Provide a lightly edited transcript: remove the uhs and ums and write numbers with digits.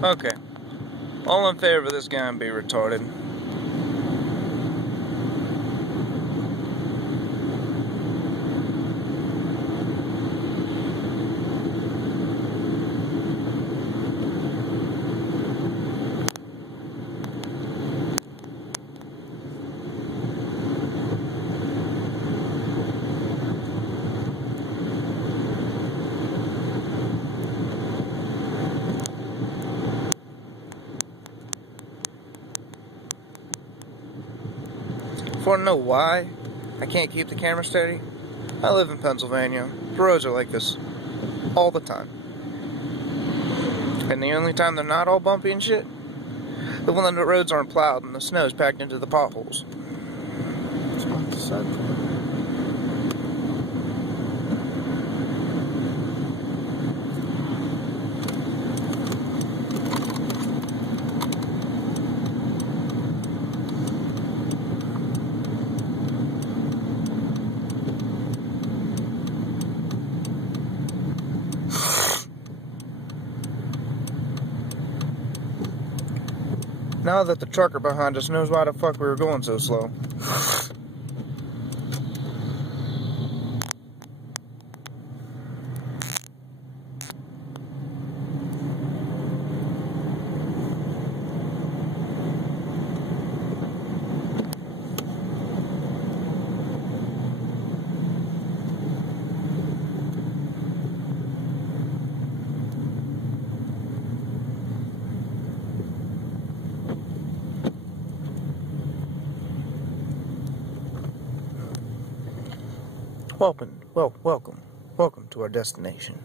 Okay. All in favor of this guy and be retarded. Want to know why I can't keep the camera steady? I live in Pennsylvania. The roads are like this all the time. And the only time they're not all bumpy and shit, the when the roads aren't plowed and the snow is packed into the potholes. That's not the sad part. Now that the trucker behind us knows why the fuck we were going so slow. Welcome to our destination.